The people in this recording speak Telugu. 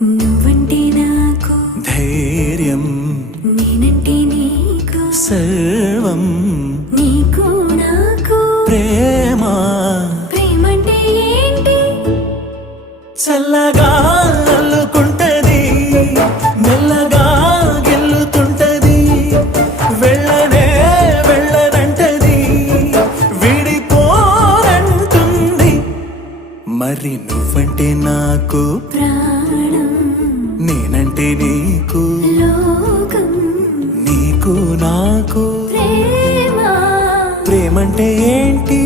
నువ్వంటే నాకు ధైర్యం, నేనంటే నీకు సర్వం, నీకు నాకు ప్రేమ. ప్రేమంటే ఏంటి? చల్లగా అల్లుకుంటది, మెల్లగా గెల్లుతుంటది, వెళ్ళనే వెళ్ళనంటది, విడిపోనంటుంది. మరి నువ్వంటే నాకు ప్రాణం, నేనంటే నీకు లోకం, నీకు నాకు ప్రేమ. ప్రేమంటే ఏంటి?